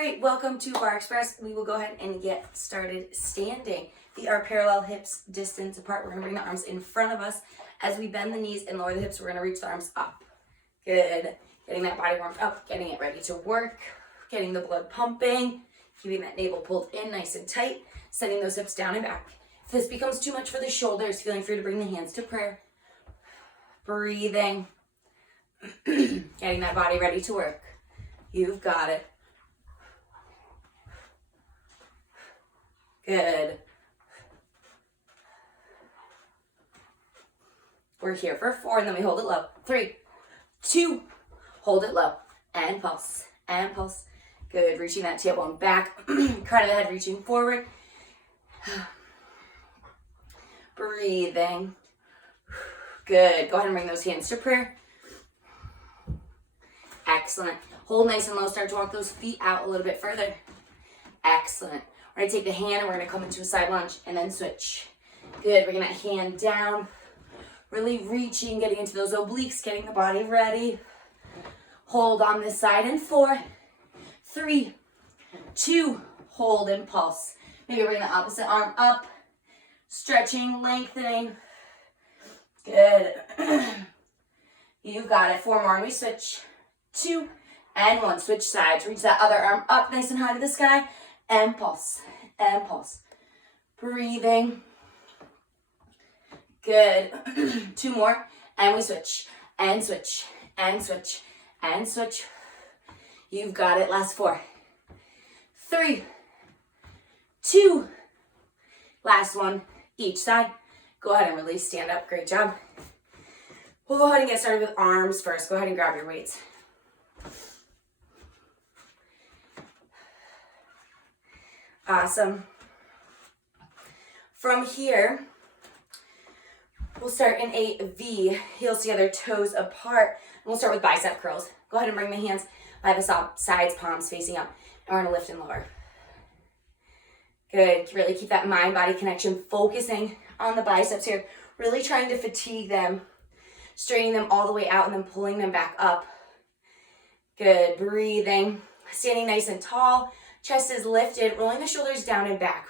right, welcome to Barre Express. We will go ahead and get started standing. Feet are parallel, hips distance apart. We're gonna bring the arms in front of us. As we bend the knees and lower the hips, we're gonna reach the arms up. Good. Getting that body warmed up, getting it ready to work, getting the blood pumping, keeping that navel pulled in nice and tight, sending those hips down and back. If this becomes too much for the shoulders, feeling free to bring the hands to prayer. Breathing. Getting that body ready to work. You've got it. Good. We're here for 4, and then we hold it low. 3, 2, hold it low, and pulse, and pulse. Good, reaching that tailbone back, crown of the head reaching forward. Breathing. Good, go ahead and bring those hands to prayer. Excellent. Hold nice and low, start to walk those feet out a little bit further. Excellent. We're gonna take the hand and we're gonna come into a side lunge and then switch. Good, bringing that hand down. Really reaching, getting into those obliques, getting the body ready. Hold on this side in 4, 3, 2, hold and pulse. Maybe bring the opposite arm up. Stretching, lengthening. Good. You've got it. 4 more and we switch. 2 and 1. Switch sides. Reach that other arm up nice and high to the sky. And pulse. And pulse. Breathing. Good. 2 more. And we switch. And switch. And switch. And switch. You've got it. Last 4. 3, 2. Last 1. Each side. Go ahead and release. Stand up. Great job. We'll go ahead and get started with arms first. Go ahead and grab your weights. Awesome. From here, we'll start in a V, heels together, toes apart. And we'll start with bicep curls. Go ahead and bring the hands by the sides, palms facing up. And we're gonna lift and lower. Good, really keep that mind-body connection, focusing on the biceps here. Really trying to fatigue them, straining them all the way out and then pulling them back up. Good, breathing, standing nice and tall. Chest is lifted, rolling the shoulders down and back.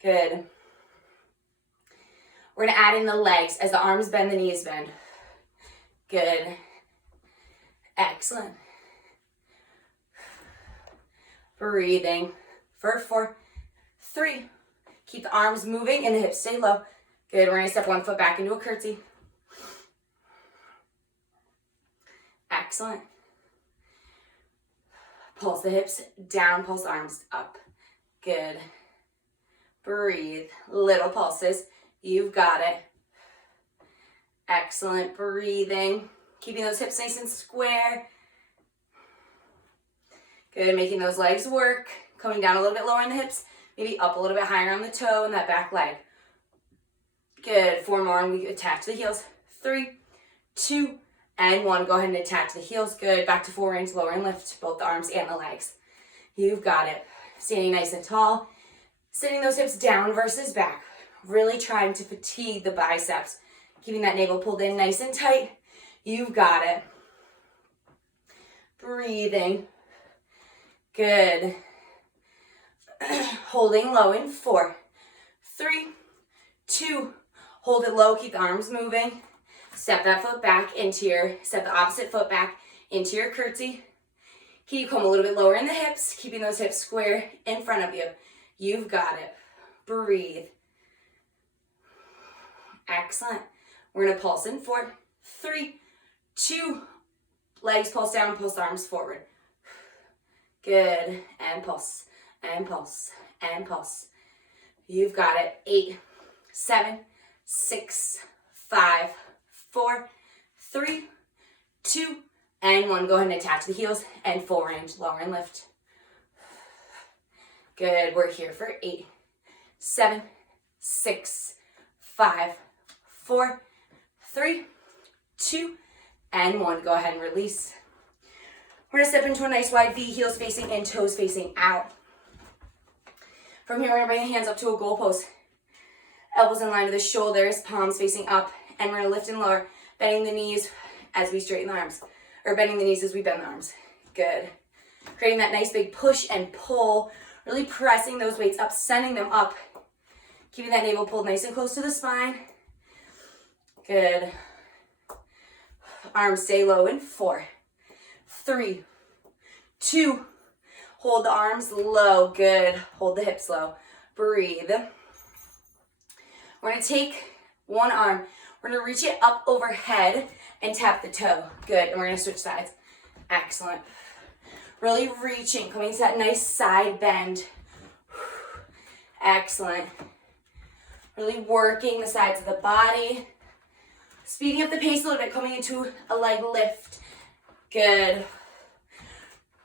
Good. We're gonna add in the legs as the arms bend, the knees bend. Good. Excellent. Breathing for 4, 3. Keep the arms moving and the hips stay low. Good, we're gonna step 1 foot back into a curtsy. Excellent. Pulse the hips down, pulse the arms up. Good. Breathe. Little pulses. You've got it. Excellent. Breathing. Keeping those hips nice and square. Good. Making those legs work. Coming down a little bit lower in the hips. Maybe up a little bit higher on the toe and that back leg. Good. 4 more and we attach the heels. 3, 2, and 1. Go ahead and attach the heels. Good. Back to 4 range. Lower and lift both the arms and the legs. You've got it. Standing nice and tall. Sitting those hips down versus back. Really trying to fatigue the biceps. Keeping that navel pulled in nice and tight. You've got it. Breathing. Good. Holding low in 4, 3, 2. Hold it low. Keep the arms moving. Step that foot back step the opposite foot back into your curtsy. Can you come a little bit lower in the hips, keeping those hips square in front of you. You've got it. Breathe. Excellent. We're gonna pulse in 4, 3, 2. Legs pulse down, pulse the arms forward. Good, and pulse, and pulse, and pulse. You've got it. 8, 7, 6, 5, 4, 3, 2, and 1. Go ahead and attach the heels and 4 range, lower and lift. Good, we're here for 8, 7, 6, 5, 4, 3, 2, and 1. Go ahead and release. We're gonna step into a nice wide V, heels facing in, toes facing out. From here, we're gonna bring the hands up to a goal pose. Elbows in line with the shoulders, palms facing up, and we're gonna lift and lower, bending the knees as we straighten the arms, or bending the knees as we bend the arms. Good. Creating that nice big push and pull. Really pressing those weights up, sending them up. Keeping that navel pulled nice and close to the spine. Good. Arms stay low in 4, 3, 2. Hold the arms low. Good. Hold the hips low. Breathe. We're going to take one arm. We're going to reach it up overhead and tap the toe. Good. And we're going to switch sides. Excellent. Really reaching, coming to that nice side bend. Excellent. Really working the sides of the body. Speeding up the pace a little bit, coming into a leg lift. Good.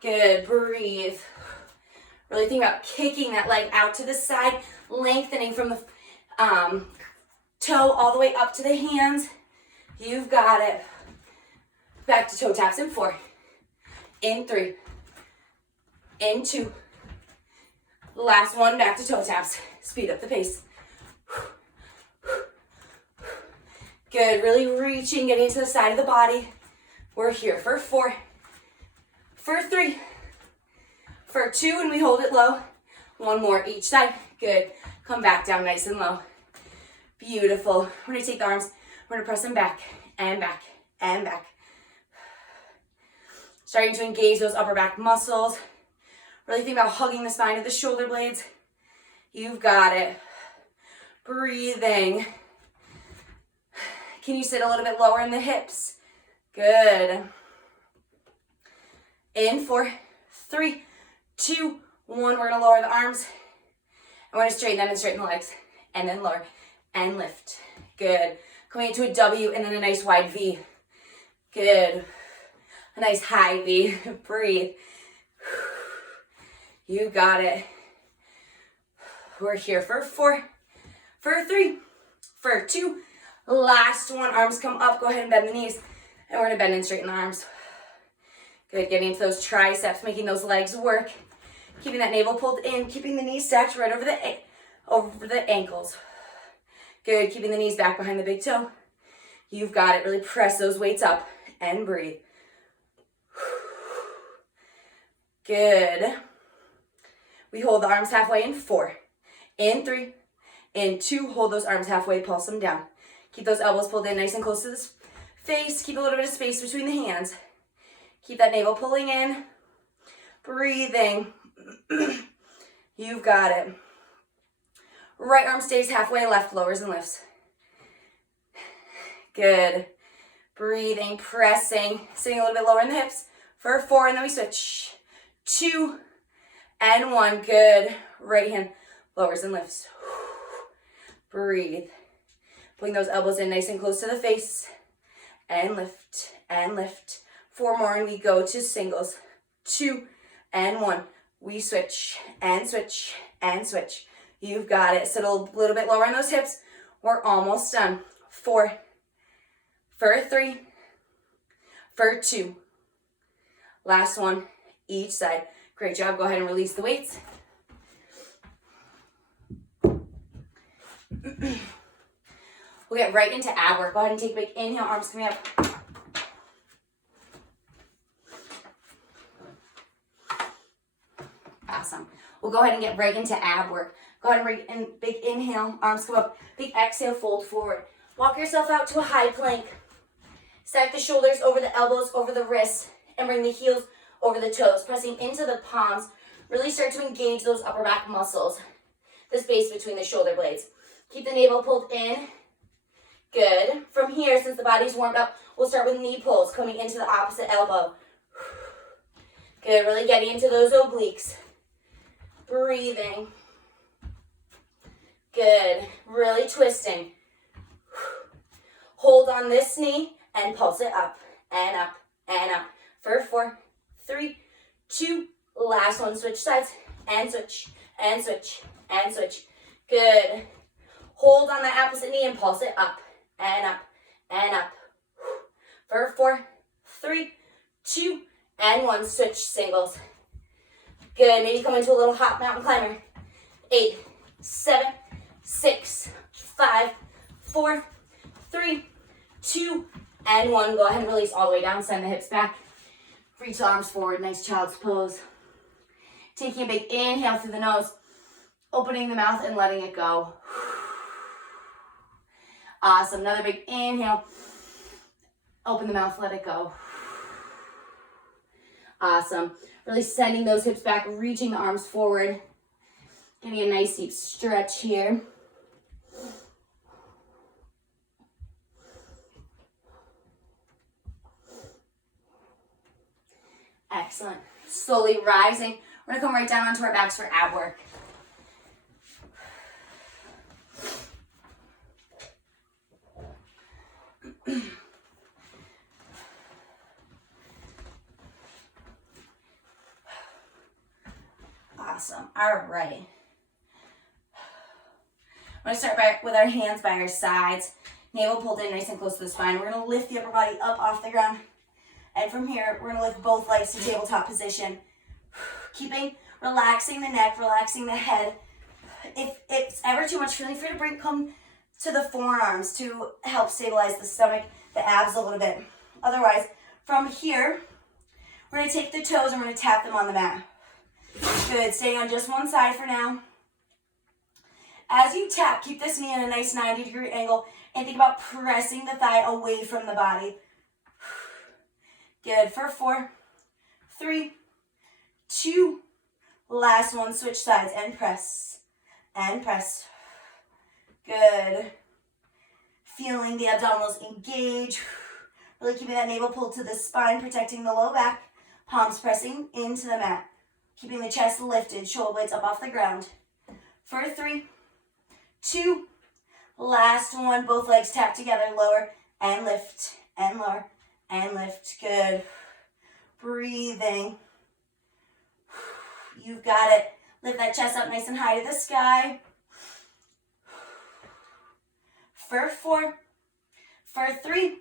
Good. Breathe. Really think about kicking that leg out to the side, lengthening from the toe all the way up to the hands. You've got it. Back to toe taps in 4, in 3, in 2. Last one, back to toe taps. Speed up the pace. Good, really reaching, getting to the side of the body. We're here for 4, for 3, for 2, and we hold it low. One more each side. Good. Come back down nice and low. Beautiful. We're going to take the arms. We're going to press them back and back and back. Starting to engage those upper back muscles. Really think about hugging the spine of the shoulder blades. You've got it. Breathing. Can you sit a little bit lower in the hips? Good. In 4, 3, 2, 1. We're going to lower the arms. And we're going to straighten them and straighten the legs. And then lower and lift. Good. Coming into a W and then a nice wide V. Good. A nice high V. Breathe. You got it. We're here for 4, for 3, for 2. Last one. Arms come up. Go ahead and bend the knees. And we're going to bend and straighten the arms. Good. Getting into those triceps, making those legs work. Keeping that navel pulled in. Keeping the knees stacked right over the ankles. Good. Keeping the knees back behind the big toe. You've got it. Really press those weights up and breathe. Good. We hold the arms halfway in 4, in 3, in 2. Hold those arms halfway, pulse them down. Keep those elbows pulled in nice and close to the face. Keep a little bit of space between the hands. Keep that navel pulling in. Breathing. You've got it. Right arm stays halfway, left lowers and lifts. Good. Breathing, pressing, sitting a little bit lower in the hips for 4, and then we switch. 2 and 1. Good. Right hand lowers and lifts. Breathe. Pulling those elbows in nice and close to the face. And lift and lift. 4 more and we go to singles. 2 and 1. We switch and switch and switch. You've got it. Sit a little bit lower on those hips. We're almost done. 4, for 3, for 2. Last one, each side. Great job. Go ahead and release the weights. We'll get right into ab work. Go ahead and take a big inhale, arms coming up. Awesome. We'll go ahead and get right into ab work. Go ahead and bring in big inhale, arms come up. Big exhale, fold forward. Walk yourself out to a high plank. Stack the shoulders over the elbows, over the wrists, and bring the heels over the toes, pressing into the palms. Really start to engage those upper back muscles, the space between the shoulder blades. Keep the navel pulled in. Good. From here, since the body's warmed up, we'll start with knee pulls, coming into the opposite elbow. Good. Really getting into those obliques. Breathing. Good. Really twisting. Hold on this knee and pulse it up and up and up. For 4, 3, 2. Last one. Switch sides and switch and switch and switch. Good. Hold on that opposite knee and pulse it up and up and up. For 4, 3, 2, and 1. Switch singles. Good. Maybe come into a little hop mountain climber. 8, 7, 6, 5, 4, 3, 2, and 1. Go ahead and release all the way down. Send the hips back. Reach the arms forward, nice child's pose. Taking a big inhale through the nose, opening the mouth and letting it go. Awesome, another big inhale. Open the mouth, let it go. Awesome. Really sending those hips back, reaching the arms forward. Getting a nice deep stretch here. Excellent. Slowly rising. We're going to come right down onto our backs for ab work. Awesome. All right. I'm going to start with our hands by our sides. Navel pulled in nice and close to the spine. We're going to lift the upper body up off the ground. And from here, we're going to lift both legs to tabletop position. Relaxing the neck, relaxing the head. If it's ever too much, feeling free to come to the forearms to help stabilize the stomach, the abs a little bit. Otherwise, from here, we're going to take the toes and we're going to tap them on the mat. Good, staying on just one side for now. As you tap, keep this knee in a nice 90-degree angle and think about pressing the thigh away from the body. Good, for 4, 3, 2, last one, switch sides and press, and press. Good. Feeling the abdominals engage. Really keeping that navel pulled to the spine, protecting the low back, palms pressing into the mat. Keeping the chest lifted, shoulder blades up off the ground. For 3, 2, last one, both legs tap together, lower and lift, and lower and lift. Good. Breathing. You've got it. Lift that chest up nice and high to the sky. For 4, for 3,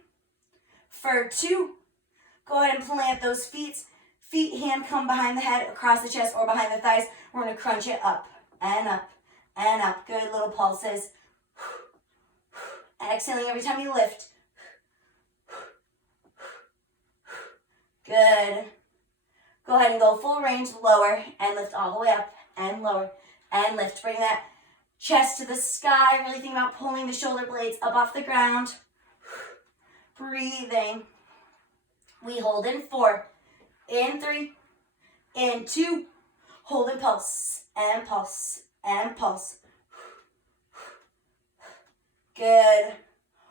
for 2, go ahead and plant those feet. Hand come behind the head, across the chest, or behind the thighs. We're going to crunch it up and up and up. Good little pulses. Exhaling every time you lift. Good. Go ahead and go full range, lower, and lift all the way up, and lower, and lift. Bring that chest to the sky. Really think about pulling the shoulder blades up off the ground. Breathing. We hold in 4. In 3, in 2, hold and pulse, and pulse, and pulse. Good.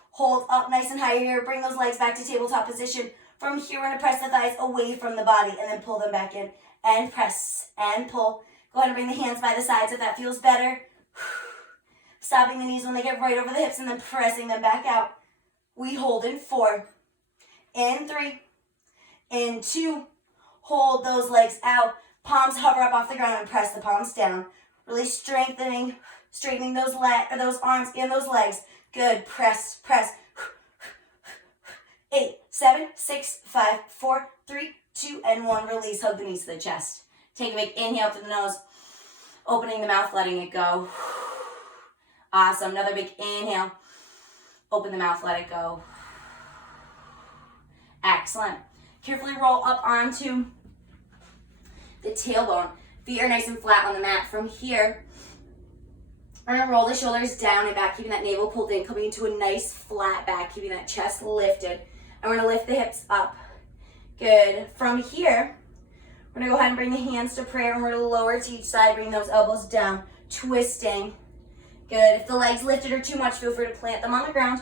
Hold up nice and high here. Bring those legs back to tabletop position. From here, we're going to press the thighs away from the body and then pull them back in. And press and pull. Go ahead and bring the hands by the sides if that feels better. Stopping the knees when they get right over the hips and then pressing them back out. We hold in 4, in 3, in 2, hold those legs out. Palms hover up off the ground and press the palms down. Really straightening those arms and those legs. Good. Press, press. 8, 7, 6, 5, 4, 3, 2, and 1. Release. Hug the knees to the chest. Take a big inhale through the nose. Opening the mouth, letting it go. Awesome. Another big inhale. Open the mouth, let it go. Excellent. Carefully roll up onto the tailbone. Feet are nice and flat on the mat. From here, we're going to roll the shoulders down and back, keeping that navel pulled in, coming into a nice flat back, keeping that chest lifted. And we're going to lift the hips up. Good. From here, we're going to go ahead and bring the hands to prayer, and we're going to lower to each side, bring those elbows down, twisting. Good. If the legs lifted are too much, feel free to plant them on the ground.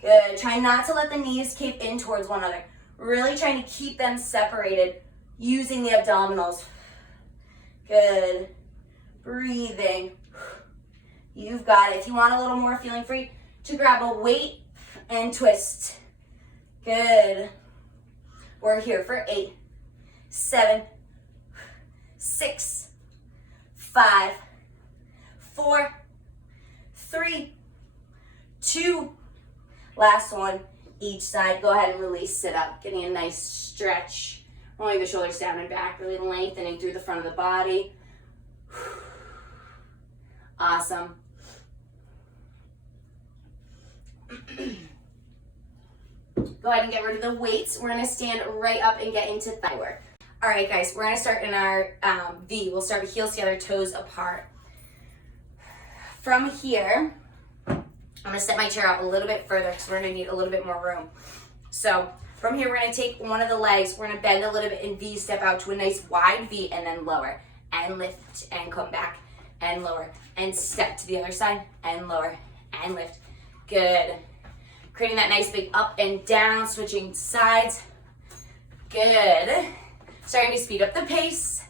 Good. Try not to let the knees cape in towards one another. Really trying to keep them separated using the abdominals. Good. Breathing. You've got it. If you want a little more, feeling free to grab a weight and twist. Good. We're here for 8, 7, 6, 5, 4, 3, 2. Last one. Each side. Go ahead and release. Sit up. Getting a nice stretch. Rolling the shoulders down and back. Really lengthening through the front of the body. Awesome. Go ahead and get rid of the weights. We're gonna stand right up and get into thigh work. All right, guys, we're gonna start in our V. We'll start with heels together, toes apart. From here, I'm gonna set my chair out a little bit further because we're gonna need a little bit more room. So from here, we're gonna take one of the legs, we're gonna bend a little bit and V, step out to a nice wide V, and then lower, and lift, and come back, and lower, and step to the other side, and lower, and lift. Good. Creating that nice big up and down, switching sides. Good. Starting to speed up the pace.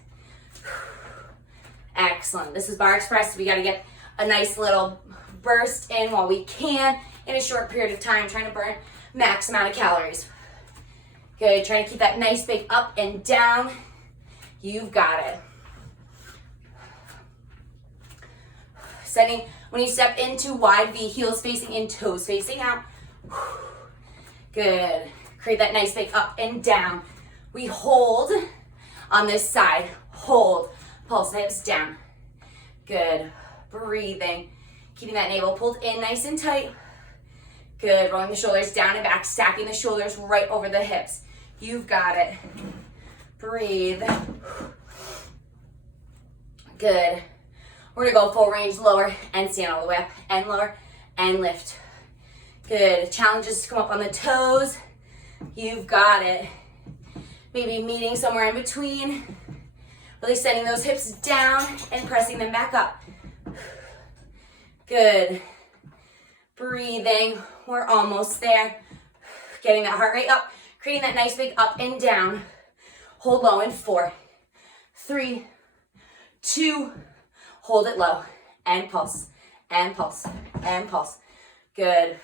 Excellent. This is Barre Express. We got to get a nice little burst in while we can in a short period of time, trying to burn max amount of calories. Good. Trying to keep that nice big up and down. You've got it. Setting, when you step into wide V, heels facing in, toes facing out. Good. Create that nice big up and down. We hold on this side. Hold. Pulse the hips down. Good. Breathing. Keeping that navel pulled in nice and tight. Good. Rolling the shoulders down and back. Stacking the shoulders right over the hips. You've got it. Breathe. Good. We're going to go full range, lower, and stand all the way up. And lower, and lift. Good. Challenges to come up on the toes. You've got it. Maybe meeting somewhere in between. Really sending those hips down and pressing them back up. Good. Breathing. We're almost there. Getting that heart rate up. Creating that nice big up and down. Hold low in 4, 3, 2, hold it low. And pulse. And pulse. And pulse. Good.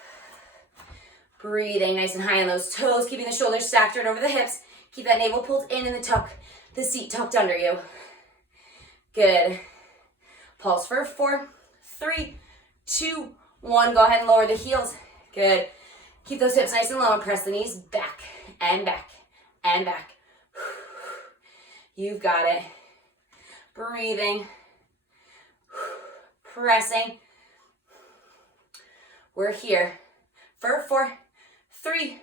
Breathing nice and high on those toes, keeping the shoulders stacked right over the hips. Keep that navel pulled in and the seat tucked under you. Good. Pulse for 4, 3, 2, 1. Go ahead and lower the heels. Good. Keep those hips nice and low and press the knees back and back and back. You've got it. Breathing. Pressing. We're here for 4, 3,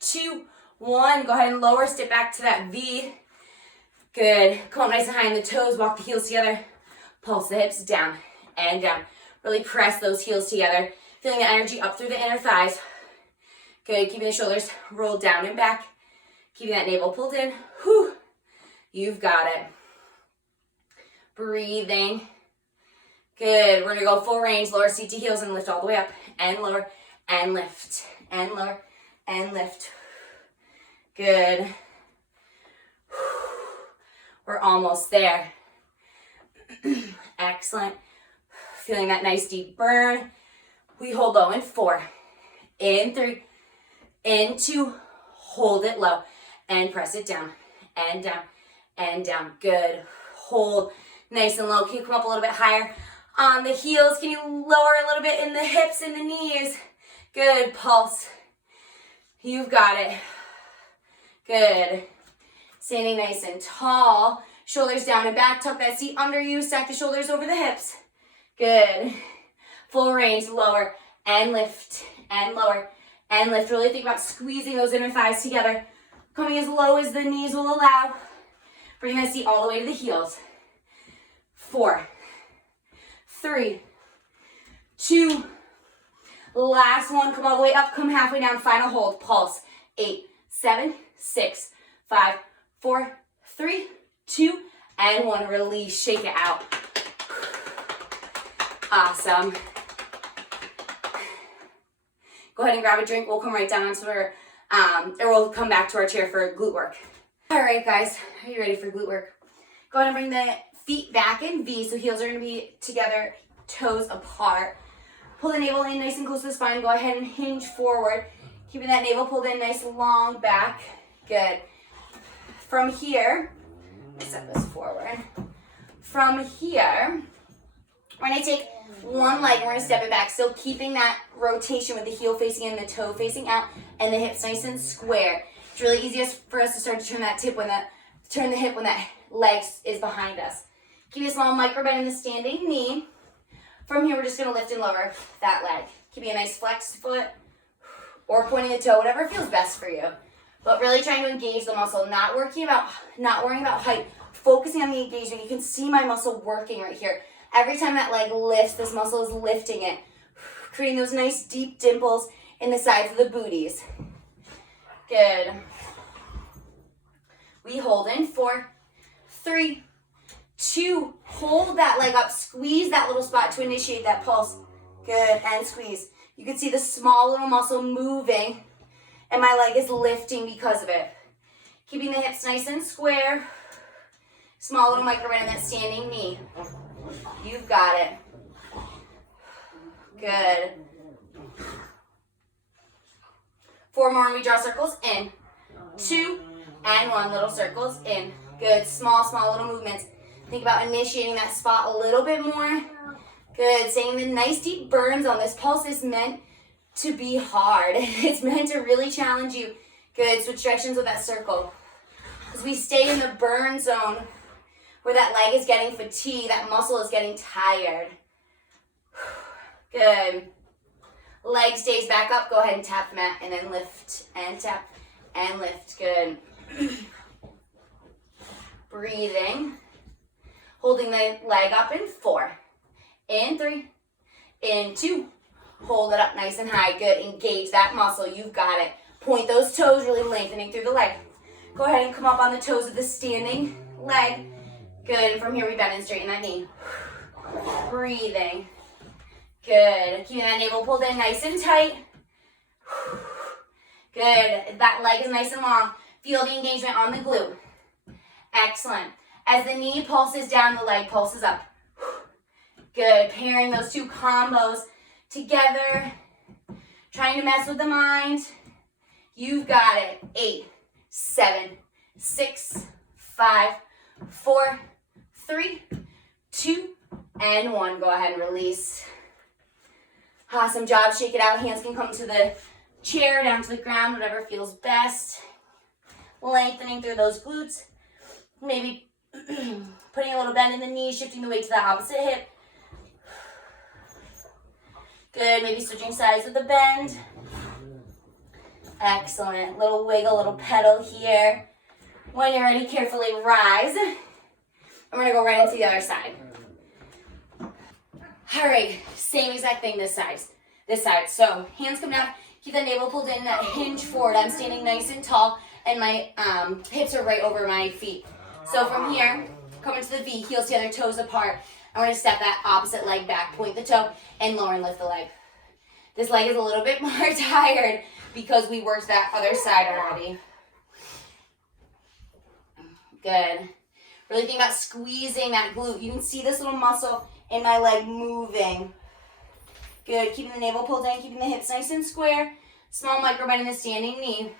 2, 1. Go ahead and lower, step back to that V. Good. Come up nice and high on the toes, walk the heels together. Pulse the hips down and down. Really press those heels together. Feeling the energy up through the inner thighs. Good. Keeping the shoulders rolled down and back. Keeping that navel pulled in. Whew. You've got it. Breathing. Good. We're going to go full range, lower seat to heels and lift all the way up. And lower and lift. And lower and lift. Good. We're almost there. Excellent. Feeling that nice deep burn. We hold low in 4, in 3, in 2, hold it low, and press it down, and down, and down. Good. Hold nice and low. Can you come up a little bit higher on the heels? Can you lower a little bit in the hips and the knees? Good. Pulse. You've got it. Good. Standing nice and tall. Shoulders down and back. Tuck that seat under you. Stack the shoulders over the hips. Good. Full range. Lower and lift and lower and lift. Really think about squeezing those inner thighs together. Coming as low as the knees will allow. Bring that seat all the way to the heels. 4, 3, 2, last one. Come all the way up. Come halfway down. Final hold. Pulse. 8, 7, 6, 5, 4, 3, 2, and 1. Release. Shake it out. Awesome. Go ahead and grab a drink. We'll come right down onto our, or we'll come back to our chair for glute work. All right, guys. Are you ready for glute work? Go ahead and bring the feet back in V. So heels are going to be together, toes apart. Pull the navel in nice and close to the spine. Go ahead and hinge forward. Keeping that navel pulled in nice and long back. Good. From here, set this forward. From here, we're going to take one leg and we're going to step it back. Still keeping that rotation with the heel facing in, the toe facing out, and the hips nice and square. It's really easiest for us to start to turn that hip when that leg is behind us. Keep a small micro bend in the standing knee. From here, we're just going to lift and lower that leg. Keeping a nice flex foot or pointing the toe, whatever feels best for you. But really trying to engage the muscle, not worrying about height, focusing on the engagement. You can see my muscle working right here. Every time that leg lifts, this muscle is lifting it, creating those nice deep dimples in the sides of the booties. Good. We hold in 4, 3, 2. Hold that leg up. Squeeze that little spot to initiate that pulse. Good. And squeeze. You can see the small little muscle moving, and my leg is lifting because of it. Keeping the hips nice and square. Small little micro bend in that standing knee. You've got it. Good. 4 more, and we draw circles in. 2 and 1, little circles in. Good. Small little movements. Think about initiating that spot a little bit more. Good. Staying the nice deep burn zone. This pulse is meant to be hard. It's meant to really challenge you. Good. Switch directions with that circle. As we stay in the burn zone where that leg is getting fatigued, that muscle is getting tired. Good. Leg stays back up. Go ahead and tap the mat and then lift and tap and lift. Good. Breathing. Holding the leg up in 4. In 3. In 2. Hold it up nice and high. Good. Engage that muscle. You've got it. Point those toes, really lengthening through the leg. Go ahead and come up on the toes of the standing leg. Good. And from here we bend and straighten that knee. Breathing. Good. Keeping that navel pulled in nice and tight. Good. That leg is nice and long. Feel the engagement on the glute. Excellent. As the knee pulses down, the leg pulses up. Good. Pairing those two combos together. Trying to mess with the mind. You've got it. 8, 7, 6, 5, 4, 3, 2, and 1. Go ahead and release. Awesome job. Shake it out. Hands can come to the chair, down to the ground, whatever feels best. Lengthening through those glutes. Maybe putting a little bend in the knee, shifting the weight to the opposite hip. Good. Maybe switching sides with the bend. Excellent. Little wiggle, little pedal here. When you're ready, carefully rise. And we're going to go right into the other side. All right. Same exact thing this side. So hands come down. Keep the navel pulled in, that hinge forward. I'm standing nice and tall, and my hips are right over my feet. So from here, come into the V, heels together, toes apart. I'm going to step that opposite leg back, point the toe, and lower and lift the leg. This leg is a little bit more tired because we worked that other side already. Good. Really think about squeezing that glute. You can see this little muscle in my leg moving. Good. Keeping the navel pulled in, keeping the hips nice and square. Small micro bend in the standing knee.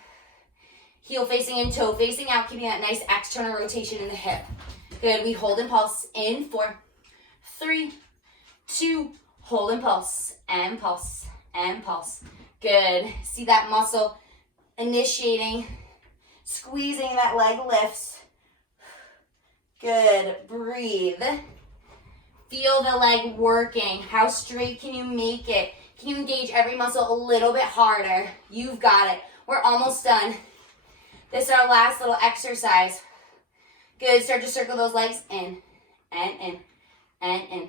Heel facing in, toe facing out, keeping that nice external rotation in the hip. Good. We hold and pulse in 4, 3, 2, hold and pulse, and pulse, and pulse. Good. See that muscle initiating, squeezing, that leg lifts. Good. Breathe. Feel the leg working. How straight can you make it? Can you engage every muscle a little bit harder? You've got it. We're almost done. This is our last little exercise. Good. Start to circle those legs in and in and in.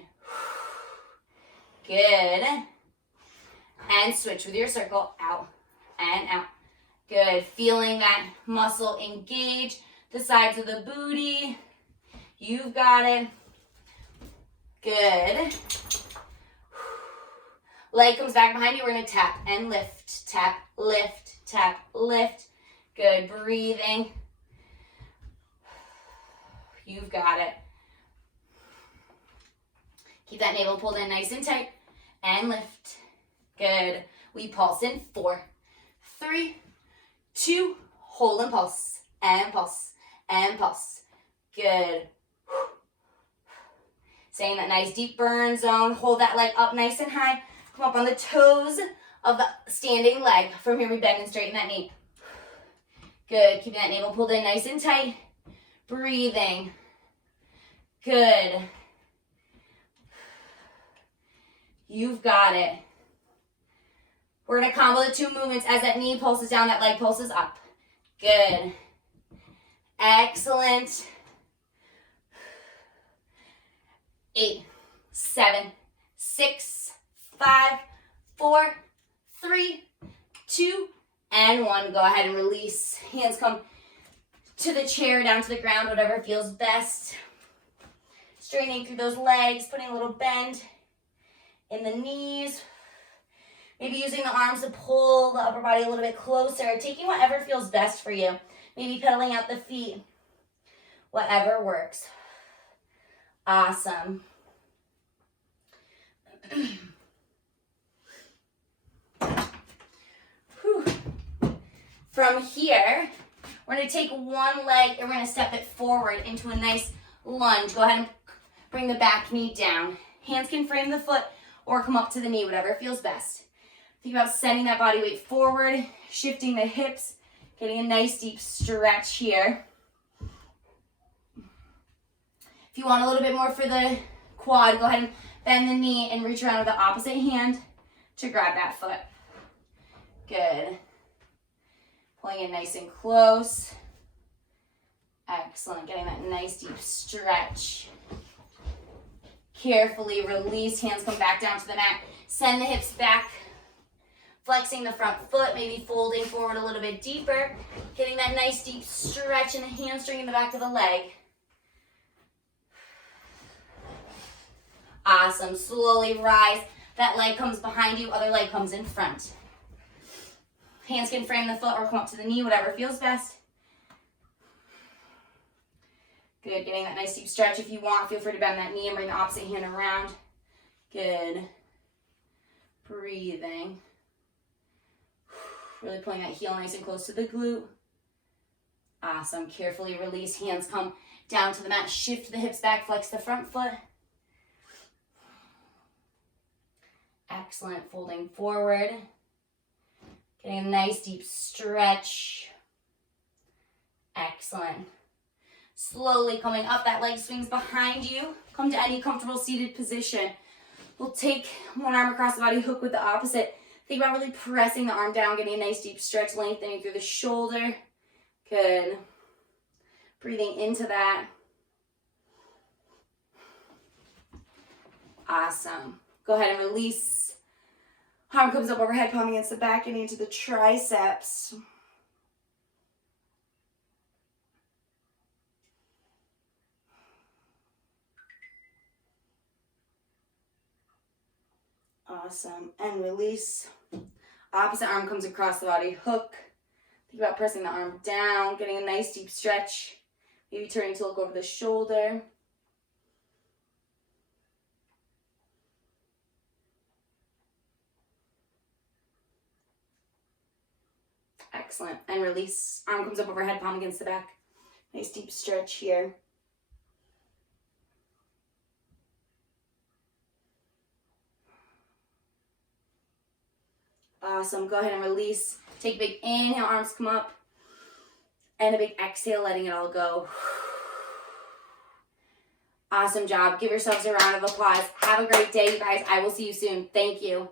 Good. And switch with your circle. Out and out. Good. Feeling that muscle engage the sides of the booty. You've got it. Good. Leg comes back behind you. We're going to tap and lift. Tap, lift, tap, lift. Good. Breathing. You've got it. Keep that navel pulled in nice and tight. And lift. Good. We pulse in 4, 3, 2. Hold and pulse. And pulse. And pulse. Good. Stay in that nice deep burn zone. Hold that leg up nice and high. Come up on the toes of the standing leg. From here we bend and straighten that knee. Good. Keeping that navel pulled in nice and tight. Breathing. Good. You've got it. We're going to combo the two movements as that knee pulses down, that leg pulses up. Good. Excellent. 8, 7, 6, 5, 4, 3, 2, and 1. Go ahead and release. Hands come to the chair, down to the ground, whatever feels best. Straightening through those legs, putting a little bend in the knees. Maybe using the arms to pull the upper body a little bit closer. Taking whatever feels best for you. Maybe pedaling out the feet. Whatever works. Awesome. From here, we're going to take one leg and we're going to step it forward into a nice lunge. Go ahead and bring the back knee down. Hands can frame the foot or come up to the knee, whatever feels best. Think about sending that body weight forward, shifting the hips, getting a nice deep stretch here. If you want a little bit more for the quad, go ahead and bend the knee and reach around with the opposite hand to grab that foot. Good. Pulling in nice and close. Excellent. Getting that nice deep stretch. Carefully release. Hands come back down to the mat. Send the hips back. Flexing the front foot, maybe folding forward a little bit deeper. Getting that nice deep stretch in the hamstring in the back of the leg. Awesome. Slowly rise. That leg comes behind you, other leg comes in front. Hands can frame the foot or come up to the knee, whatever feels best. Good. Getting that nice deep stretch. If you want, feel free to bend that knee and bring the opposite hand around. Good. Breathing. Really pulling that heel nice and close to the glute. Awesome. Carefully release. Hands come down to the mat. Shift the hips back. Flex the front foot. Excellent. Folding forward. Getting a nice deep stretch. Excellent. Slowly coming up. That leg swings behind you. Come to any comfortable seated position. We'll take one arm across the body, hook with the opposite. Think about really pressing the arm down, getting a nice deep stretch, lengthening through the shoulder. Good. Breathing into that. Awesome. Go ahead and release. Arm comes up overhead, palm against the back, getting into the triceps. Awesome. And release. Opposite arm comes across the body, hook. Think about pressing the arm down, getting a nice deep stretch. Maybe turning to look over the shoulder. Excellent. And release. Arm comes up overhead, palm against the back. Nice deep stretch here. Awesome. Go ahead and release. Take a big inhale, arms come up. And a big exhale, letting it all go. Awesome job. Give yourselves a round of applause. Have a great day, you guys. I will see you soon. Thank you.